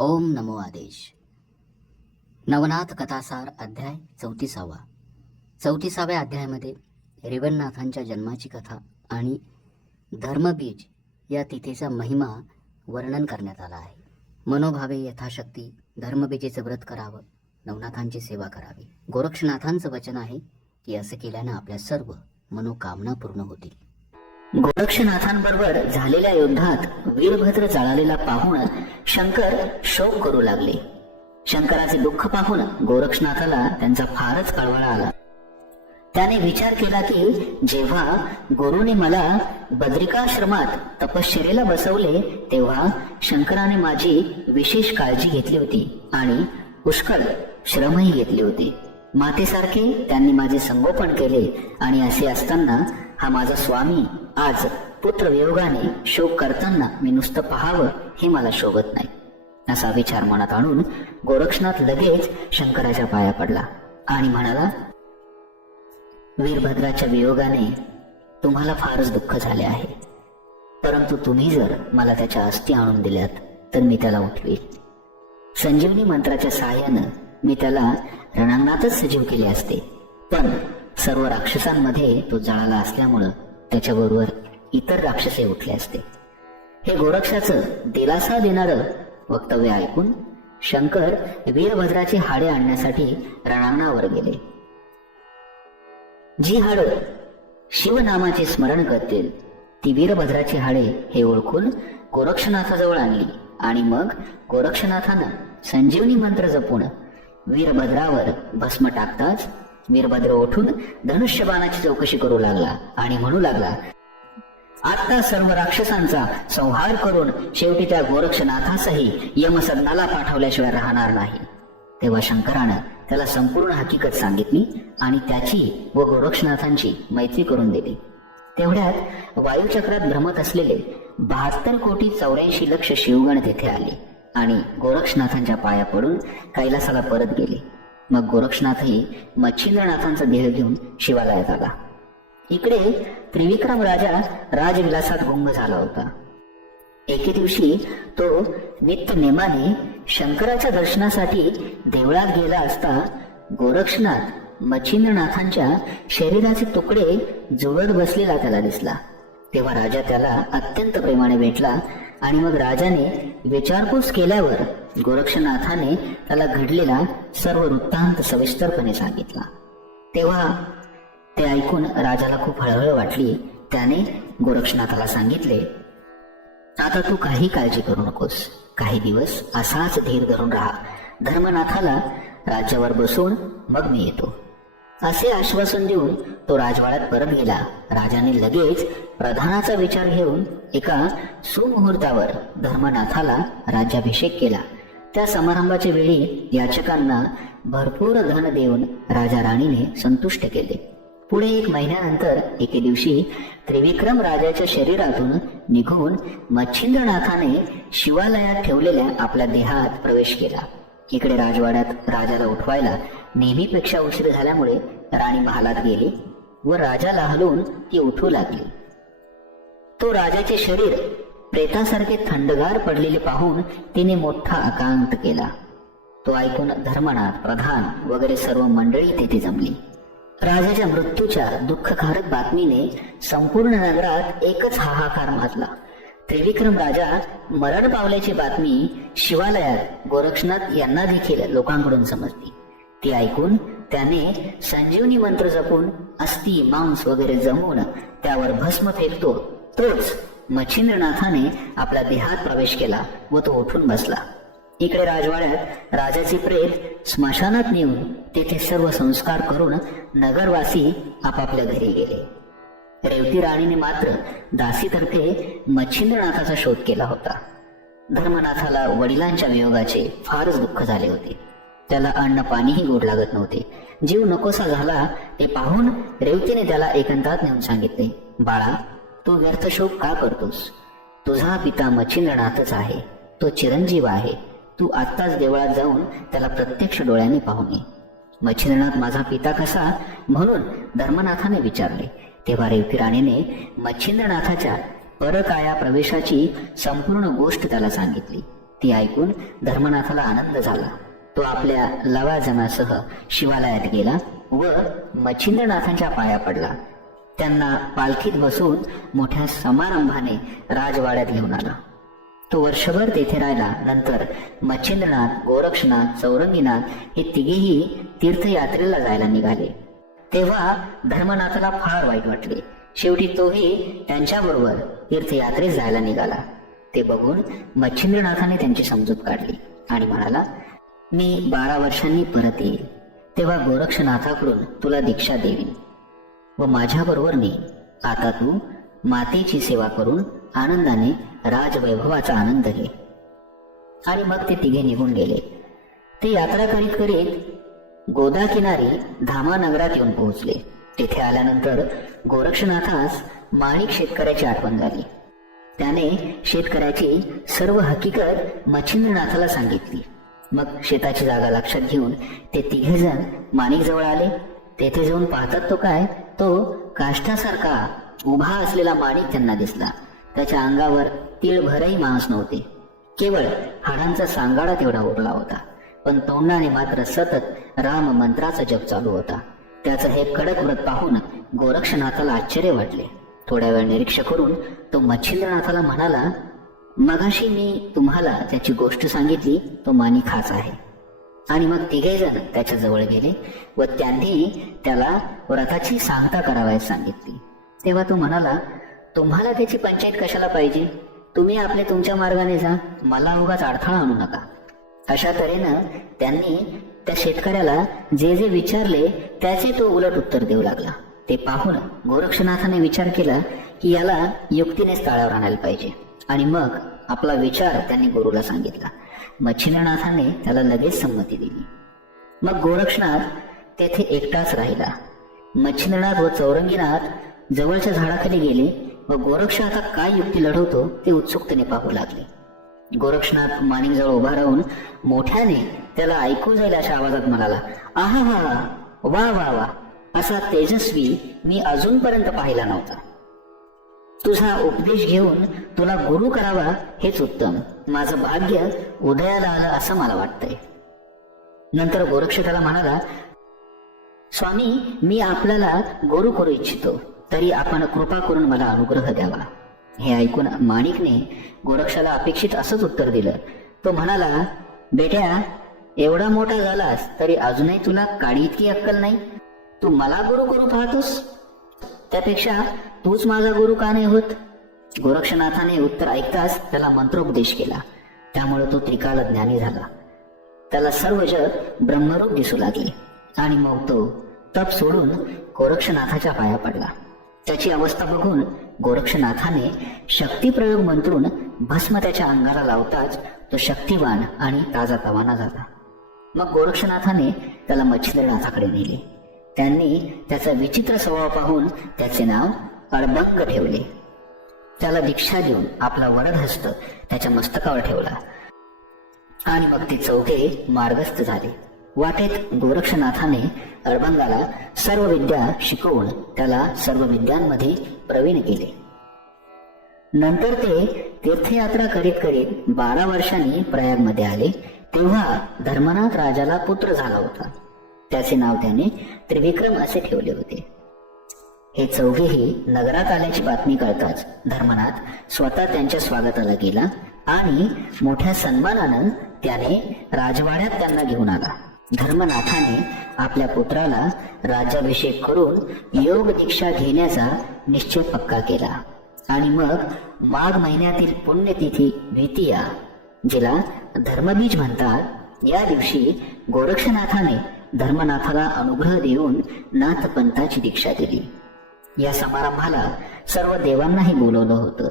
ओम नमो आदेश. नवनाथ कथासार अध्याय 34. 34व्या अध्यायामध्ये रिवणनाथांच्या जन्माची कथा आणि धर्मबीज या तिथेचा महिमा वर्णन करण्यात आला आहे. मनोभावे यथाशक्ती धर्मबीजेचं व्रत करावं, नवनाथांची सेवा करावी. गोरक्षनाथांचं वचन आहे की असं केल्यानं आपल्या सर्व मनोकामना पूर्ण होतील. गोरक्षनाथांबरोबर झालेल्या युद्धात वीरभद्र जळालेला पाहून शंकर शोक करू लागले. शंकराचे दुःख पाहून गोरक्षनाथाला त्यांचा फारच कळवळा आला. त्याने विचार केला की जेव्हा गुरुने मला बद्रिकाश्रमात तपश्चर्येला बसवले तेव्हा शंकराने माझी विशेष काळजी घेतली होती आणि पुष्कळ श्रमही घेतले होते. मातेसारखे त्यांनी माझे संगोपन केले आणि असे असताना हा माझा स्वामी आज पुत्र वियोगाने शोक करताना मी नुसतं पाहावं हे मला शोभत नाही. असा विचार मनात आणून गोरक्षनाथ लगेच शंकराच्या पाया पडला आणि म्हणाला, वीरभद्राच्या वियोगाने तुम्हाला फारच दुःख झाले आहे, परंतु तुम्ही जर मला त्याच्या अस्थी आणून दिल्यात तर मी त्याला उठवेल. संजीवनी मंत्राच्या सहाय्यानं मी त्याला रणांगणातच सजीव केले असते, पण सर्व राक्षसांमध्ये तो जळाला असल्यामुळं त्याच्याबरोबर इतर राक्षसे उठले असते. हे गोरक्षाचं दिलासा देणारं वक्तव्य ऐकून शंकर वीरभद्राची हाडे आणण्यासाठी रणांगणावर गेले. जी हाडं शिवनामाचे स्मरण करतील ती वीरभद्राची हाडे हे ओळखून गोरक्षनाथाजवळ आणली आणि मग गोरक्षनाथानं संजीवनी मंत्र जपून वीरभद्रावर भस्म टाकताच वीरभद्र उठून धनुष्यबाणाची चौकशी करू लागला आणि म्हणू लागला, आता सर्व राक्षसांचा संहार करून शेवटी त्या गोरक्षनाथासही यमसदनाला पाठवल्याशिवाय राहणार नाही. तेव्हा शंकरानं त्याला संपूर्ण हकीकत सांगितली आणि त्याची व गोरक्षनाथांची मैत्री करून दिली. तेवढ्यात वायुचक्रात भ्रमत असलेले 72,84,00,000 शिवगण तेथे आले आणि गोरक्षनाथांच्या पाया पडून कैलासाला परत गेले. मग गोरक्षनाथही मच्छिंद्रनाथांचा देह घेऊन शिवालयात आला. इकडे त्रिविक्रम राजा राजविलासात गुंग झाला होता. एके दिवशी तो नित्य नेमाने शंकराच्या दर्शनासाठी देवळात गेला असता गोरक्षनाथ मच्छिंद्रनाथांच्या शरीराचे तुकडे जुळत बसलेला त्याला दिसला. तेव्हा राजा त्याला अत्यंत प्रेमाने भेटला आणि मग राजाने विचारपूस केल्यावर गोरक्षनाथाने त्याला घडलेला सर्व वृत्तांत सविस्तरपणे सांगितला. तेव्हा ते ऐकून राजाला खूप हळहळ वाटली. त्याने गोरक्षनाथाला सांगितले, आता तू काही काळजी करू नकोस, काही दिवस असाच धीर धरून राहा. धर्मनाथाला राज्यावर बसवून मग मी येतो. असे आश्वासन देऊन तो राजवाड्यात परत गेला. राजाने लगेच प्रधानाचा विचार घेऊन एका सुमुहूर्तावर धर्मनाथाला राज्याभिषेक केला. त्या समारंभाच्या वेळी याचकांना भरपूर धन देऊन राजा राणीने संतुष्ट केले. पुढे 1 महिन्यानंतर एके दिवशी त्रिविक्रम राजाच्या शरीरातून निघून मच्छिंद्रनाथाने शिवालयात ठेवलेल्या आपल्या देहात प्रवेश केला. इकडे राजवाड्यात राजाला उठवायला नेहमीपेक्षा उशीर झाल्यामुळे राणी महालात गेली व राजाला हलवून ती उठू लागली. तो राजाचे शरीर प्रेतासारखे थंडगार पडलेले पाहून तिने मोठा आकांत केला. तो ऐकून धर्मनाथ, प्रधान वगैरे सर्व मंडळी तेथे जमली. राजाच्या मृत्यूच्या दुःखकारक बातमीने संपूर्ण नगरात एकच हाहाकार माजला. त्रिविक्रम राजा मरण पावल्याची बातमी शिवालयात गोरक्षनाथ यांना देखील लोकांकडून समजली. ती ऐकून त्याने संजीवनी मंत्र जपून अस्थि मांस वगैरे जमवून त्यावर भस्म फेकतो तोच मच्छिंद्रनाथाने आपल्या देहात प्रवेश केला व तो उठून बसला. इकडे राजवाड्यात राजाचे प्रेत स्मशानात नेऊन तेथे सर्व संस्कार करून नगरवासी आपापल्या घरी गेले. रेवती राणीने मात्र दासीतर्फे मच्छिंद्रनाथाचा शोध केला होता. धर्मनाथाला वडिलांच्या वियोगाचे फारच दुःख झाले होते. त्याला अन्न पाणीही गोड लागत नव्हते. जीव नकोसा झाला ते पाहून रेवतीने त्याला एकांतात नेऊन सांगितले, बाळा, तू व्यर्थ शोक का करतोस? तुझा पिता मच्छिंद्रनाथच आहे, तो चिरंजीव आहे. तू आत्ताच देवळात जाऊन त्याला प्रत्यक्ष डोळ्याने पाहून ये. मच्छिंद्रनाथ माझा पिता कसा म्हणून धर्मनाथाने विचारले. तेव्हा रेवती राणीने मच्छिंद्रनाथाच्या परकाया प्रवेशाची संपूर्ण गोष्ट त्याला सांगितली. ती ऐकून धर्मनाथाला आनंद झाला. तो आपल्या लवाजमासह शिवालयात गेला व मच्छिंद्रनाथांच्या पाया पडला. त्यांना पालखीत बसून मोठ्या समारंभाने राजवाड्यात घेऊन आला. तो वर्षभर तेथे राहिला. नंतर मच्छिंद्रनाथ, गोरक्षनाथ, चौरंगीनाथ हे तिघेही तीर्थयात्रेला जायला निघाले. तेव्हा धर्मनाथाला फार वाईट वाटले. शेवटी तोही त्यांच्याबरोबर तीर्थयात्रेत जायला निघाला. ते बघून मच्छिंद्रनाथाने त्यांची समजूत काढली आणि म्हणाला, मी 12 वर्षांनी परत येईल, तेव्हा गोरक्षनाथाकडून तुला दीक्षा देईन व माझ्याबरोबर नेईन. आता तू मातेची सेवा करून आनंदाने राजवैभवाचा आनंद घे. आणि मग ते तिघे निघून गेले. ते यात्रा करीत करीत गोदा किनारी धामा नगरात येऊन पोहोचले. तेथे आल्यानंतर गोरक्षनाथास माणिक शेतकऱ्याची आठवण झाली. त्याने शेतकऱ्याची सर्व हकीकत मच्छिंद्रनाथाला सांगितली. मग शेताची जागा लक्षात घेऊन ते तिघेजण माणिक जवळ आले. तेथे जाऊन पाहतात तो काय, तो काष्ठासारखा उभा असलेला माणिक त्यांना दिसला. त्याच्या अंगावर तीळभरही मांस नव्हते, केवळ हाडांचा सांगाडा तेवढा उरला होता. पण तोंडाने मात्र सतत राम मंत्राचा जप चालू होता. त्याचं हे कडक व्रत पाहून गोरक्षनाथाला आश्चर्य वाटले. थोड्या वेळ निरीक्षण करून तो मच्छिंद्रनाथाला म्हणाला, मगाशी मी तुम्हाला त्याची गोष्ट सांगितली, तो माणिक हाच आहे. आणि मग तिघेजण त्याच्या जवळ गेले व त्यांनी त्याला व्रताची सांगता करावयास सांगितली. तेव्हा तो म्हणाला, तुम्हाला त्याची पंचायत कशाला पाहिजे, तुम्ही आपले तुमच्या मार्गाने जा, मला उगाच अडथळा आणू नका. अशा तऱ्हेनं त्यांनी त्या शेतकऱ्याला जे जे विचारले त्याचे तो उलट उत्तर देऊ लागला. ते पाहून गोरक्षनाथाने विचार केला की याला युक्तीनेच ताळ्यावर आणायला पाहिजे. आणि मग आपला विचार त्यांनी गुरुला सांगितला. मच्छिंद्रनाथाने त्याला लगेच संमती दिली. मग गोरक्षनाथ तेथे एकटाच राहिला. मच्छिंद्रनाथ व चौरंगीनाथ जवळच्या झाडाखाली गेले व गोरक्ष आता काय युक्ती लढवतो ते उत्सुकतेने पाहू लागले. गोरक्षनाथ माणिकजवळ उभा राहून मोठ्याने त्याला ऐकू जाईल अशा आवाजात म्हणाला, आहा हा, वा वा वा, असा तेजस्वी मी अजूनपर्यंत पाहिला नव्हता. तुझा उपदेश घेऊन तुला गुरु करावा हेच उत्तम. माझं भाग्य उदयाला आलं असं मला वाटतंय. नंतर गोरक्ष त्याला म्हणाला, स्वामी, मी आपल्याला गुरु करू इच्छितो, तरी आपण कृपा करून मला अनुग्रह द्यावा. हे ऐकून माणिकने गोरक्षाला अपेक्षित असंच उत्तर दिलं. तो म्हणाला, बेट्या, एवढा मोठा झालास तरी अजूनही तुला काडी इतकी अक्कल नाही. तू मला गुरु करू पाहतोस, त्यापेक्षा तूच माझा गुरु का नाही होत. गोरक्षनाथाने उत्तर ऐकताच त्याला मंत्रोपदेश केला. त्यामुळे तो त्रिकाल ज्ञानी झाला. त्याला सर्व जग ब्रह्मरूप दिसू लागले. आणि मग तो तप सोडून गोरक्षनाथाच्या पाया पडला. त्याची अवस्था बघून गोरक्षनाथाने शक्तिप्रयोग मंत्रून भस्म त्याच्या अंगाला लावताच तो शक्तिवान आणि ताजा तवाना झाला. मग गोरक्षनाथाने त्याला मच्छिंद्रनाथाकडे नेले. त्यांनी त्याचा विचित्र स्वभाव पाहून त्याचे नाव अडबंग ठेवले. त्याला दीक्षा देऊन आपला वरदहस्त त्याच्या मस्तकावर ठेवला आणि मग ते चौघे मार्गस्थ झाले. वाटेत गोरक्षनाथाने अडबंगाला सर्व विद्या शिकवून त्याला सर्व विद्यांमध्ये प्रवीण केले. नंतर ते तीर्थयात्रा करीत करीत 12 वर्षांनी प्रयागमध्ये आले. तेव्हा धर्मनाथ राजाला पुत्र झाला होता. त्याचे नाव त्याने त्रिविक्रम असे ठेवले होते. हे चौघेही नगरात आल्याची बातमी कळताच धर्मनाथ स्वतः त्यांच्या स्वागताला गेला आणि मोठ्या सन्मानानं त्याने राजवाड्यात त्यांना घेऊन आला. धर्मनाथाने आपल्या पुत्राला राज्याभिषेक करून योग दीक्षा घेण्याचा निश्चय पक्का केला. आणि मग माघ महिन्यातील पुण्यतिथी द्वितीया, जिला धर्मबीज म्हणतात, या दिवशी गोरक्षनाथाने धर्मनाथाला अनुग्रह देऊन नाथपंथाची दीक्षा दिली. या समारंभाला सर्व देवांनाही बोलवलं होतं.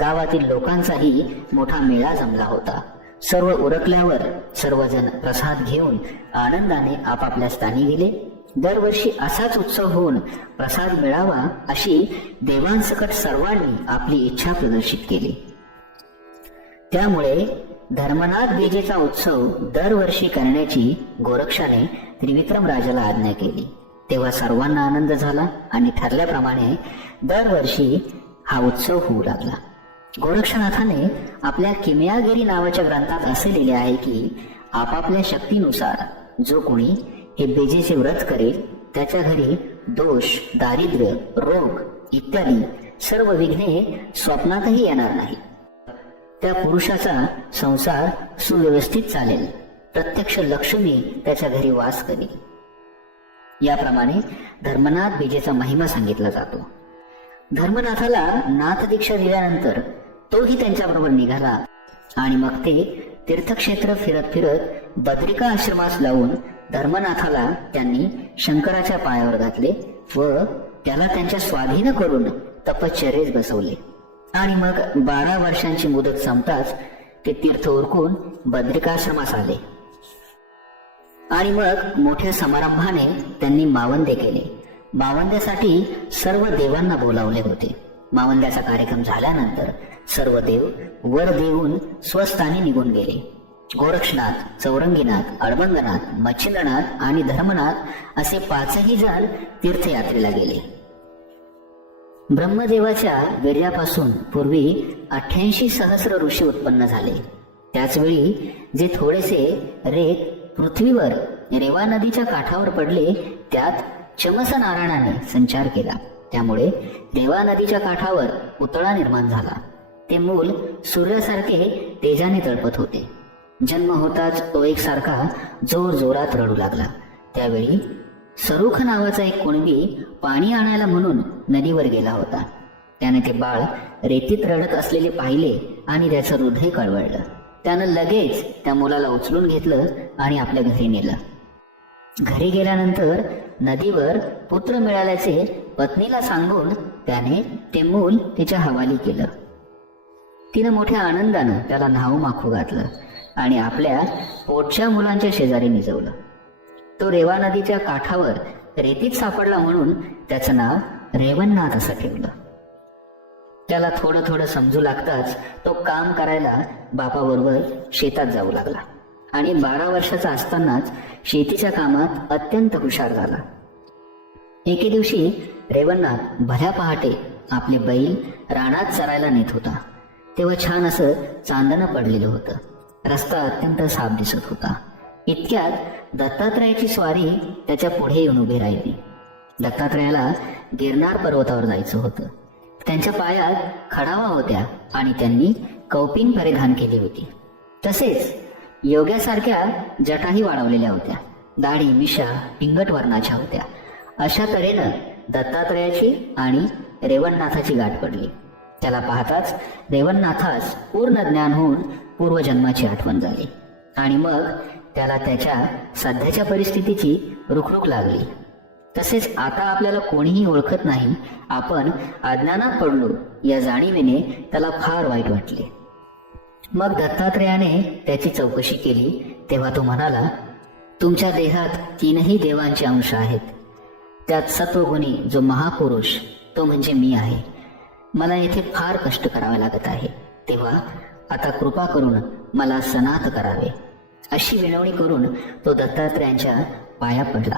गावातील लोकांचाही मोठा मेळा जमला होता. सर्व उरकल्यावर सर्वजण प्रसाद घेऊन आनंदाने आपापल्या स्थानी गेले. दरवर्षी असाच उत्सव होऊन प्रसाद मिळावा अशी देवांसकट सर्वांनी आपली इच्छा प्रदर्शित केली. त्यामुळे धर्मनाथ बीजेचा उत्सव दरवर्षी करण्याची गोरक्षाने त्रिविक्रम राजाला आज्ञा केली. तेव्हा सर्वांना आनंद झाला आणि ठरल्याप्रमाणे दरवर्षी हा उत्सव होऊ लागला. गोरक्षनाथाने आपल्या किमयागिरी नावाच्या ग्रंथात असे लिहिले आहे की आपापल्या शक्तीनुसार जो कोणी हे बेजेचे व्रत करेल त्याच्या घरी दोष, दारिद्र्य, रोग इत्यादी सर्व विघ्ने स्वप्नातही येणार नाही. त्या पुरुषाचा संसार सुव्यवस्थित चालेल, प्रत्यक्ष लक्ष्मी त्याच्या घरी वास करेल. याप्रमाणे धर्मनाथ बीजेचा महिमा सांगितला जातो. धर्मनाथाला नाथ दीक्षा दिल्यानंतर तोही त्यांच्याबरोबर निघाला आणि मग ते तीर्थक्षेत्र फिरत फिरत बद्रिका आश्रमास लावून धर्मनाथाला त्यांनी शंकराच्या पायावर घातले व त्याला त्यांच्या स्वाधीन करून तपश्चर्येस बसवले. आणि मग 12 वर्षांची मुदत संपताच ते तीर्थ उरकून बद्रिकाश्रमास आले. आणि मग मोठ्या समारंभाने त्यांनी मावंदे केले. मावंद्यासाठी सर्व देवांना बोलावले होते. मावंद्याचा कार्यक्रम झाल्यानंतर सर्व देव वर देऊन स्वस्थानी निघून गेले. गोरक्षनाथ, चौरंगीनाथ, अडबंगनाथ, मच्छिंद्रनाथ आणि धर्मनाथ असे 5ही जण तीर्थयात्रेला गेले. ब्रह्मदेवाच्या वीर्यापासून पूर्वी 88 सहस्र ऋषी उत्पन्न झाले. त्याचवेळी जे थोडेसे रेत पृथ्वीवर रेवा नदीच्या काठावर पडले त्यात चमस नारायणाने संचार केला. त्यामुळे रेवा नदीच्या काठावर पुतळा निर्माण झाला. ते मूल सूर्यासारखे तेजाने तळपत होते. जन्म होताच तो एकसारखा जोर जोरात रडू लागला. त्यावेळी सरुख नावाचा एक कुणबी पाणी आणायला म्हणून नदीवर गेला होता. त्याने ते बाळ रेतीत रडत असलेले पाहिले आणि त्याचं हृदय कळवळलं. त्यानं लगेच त्या मुलाला उचलून घेतलं आणि आपल्या घरी नेलं. घरी गेल्यानंतर नदीवर पुत्र मिळाल्याचे पत्नीला सांगून त्याने ते मूल तिच्या हवाली केलं. तिनं मोठ्या आनंदानं त्याला न्हाऊ माखू घातलं आणि आपल्या पोटच्या मुलांच्या शेजारी निजवलं. तो रेवा नदीच्या काठावर रेतीत सापडला म्हणून त्याचं नाव रेवणनाथ असं ठेवलं. त्याला थोडं थोडं समजू लागताच तो काम करायला बापाबरोबर शेतात जाऊ लागला आणि 12 वर्षाचा असतानाच शेतीच्या कामात अत्यंत हुशार झाला. एके दिवशी रेवणनाथ भल्या पहाटे आपले बैल रानात चरायला नेत होता. तेव्हा छान असं चांदणं पडलेलं होतं. रस्ता अत्यंत साफ दिसत होता. इतक्यात दत्तात्रयाची स्वारी त्याच्या पुढे येऊन उभी राहिली. दत्तात्रयाला गिरनार पर्वतावर जायचं होतं. त्यांच्या पायात खडावा होत्या आणि त्यांनी कौपीन परिधान केली होती. तसेच योग्यासारख्या जटाही वाढवलेल्या होत्या. दाढी मिशा पिंगट वर्णाच्या होत्या. अशा तऱ्हेनं दत्तात्रयाची आणि रेवणनाथाची गाठ पडली. त्याला पाहताच रेवणनाथास पूर्ण ज्ञान होऊन पूर्वजन्माची आठवण झाली आणि मग त्याला त्याच्या सध्याच्या परिस्थितीची रुखरुख लागली. तसेच आता आपल्याला कोणीही ओळखत नाही, आपण अज्ञानात पडलो या जाणीवेने त्याला फार वाईट वाटले. मग दत्तात्रयाने त्याची चौकशी केली तेव्हा तो म्हणाला, तुमच्या देहात 3ही देवांचे अंश आहेत. त्यात सत्वगुणी जो महापुरुष तो म्हणजे मी आहे. मला येथे फार कष्ट करावे लागत आहे. तेव्हा आता कृपा करून मला सनात करावे. अशी विनवणी करून तो दत्तात्रयांच्या पाया पडला.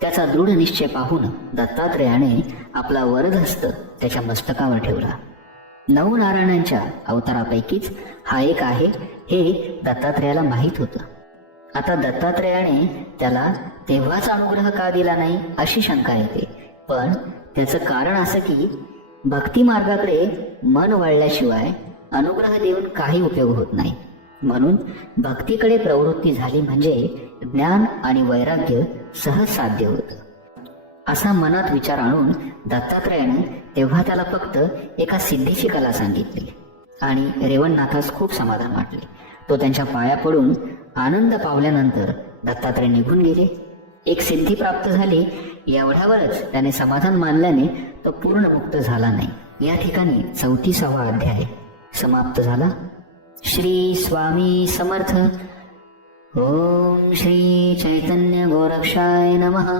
त्याचा दृढ निश्चय पाहून दत्तात्रयाने आपला वरदहस्त त्याच्या मस्तकावर ठेवला. 9 नारायणांच्या अवतारापैकीच हा एक आहे हे दत्तात्रयाला माहीत होतं. आता दत्तात्रयाने त्याला तेव्हाच अनुग्रह का दिला नाही अशी शंका येते. पण त्याचं कारण असं की भक्ती मार्गाकडे मन वळल्याशिवाय अनुग्रह देऊन काही उपयोग होत नाही. म्हणून भक्तीकडे प्रवृत्ती झाली म्हणजे ज्ञान आणि वैराग्य सहज साध्य होतं. असा मनात विचार आणून दत्तात्रयाने तेव्हा त्याला फक्त एका सिद्धीची कला सांगितली आणि रेवणनाथास खूप समाधान वाटले. तो त्यांच्या पाया पडून आनंद पावल्यानंतर दत्तात्रय निघून गेले. एक सिद्धी प्राप्त झाली एवढ्यावरच त्याने समाधान मानल्याने तो पूर्ण मुक्त झाला नाही. या ठिकाणी 34वा अध्याय समाप्त झाला. श्री स्वामी समर्थ. ओम श्री चैतन्य गोरक्षाय नमः.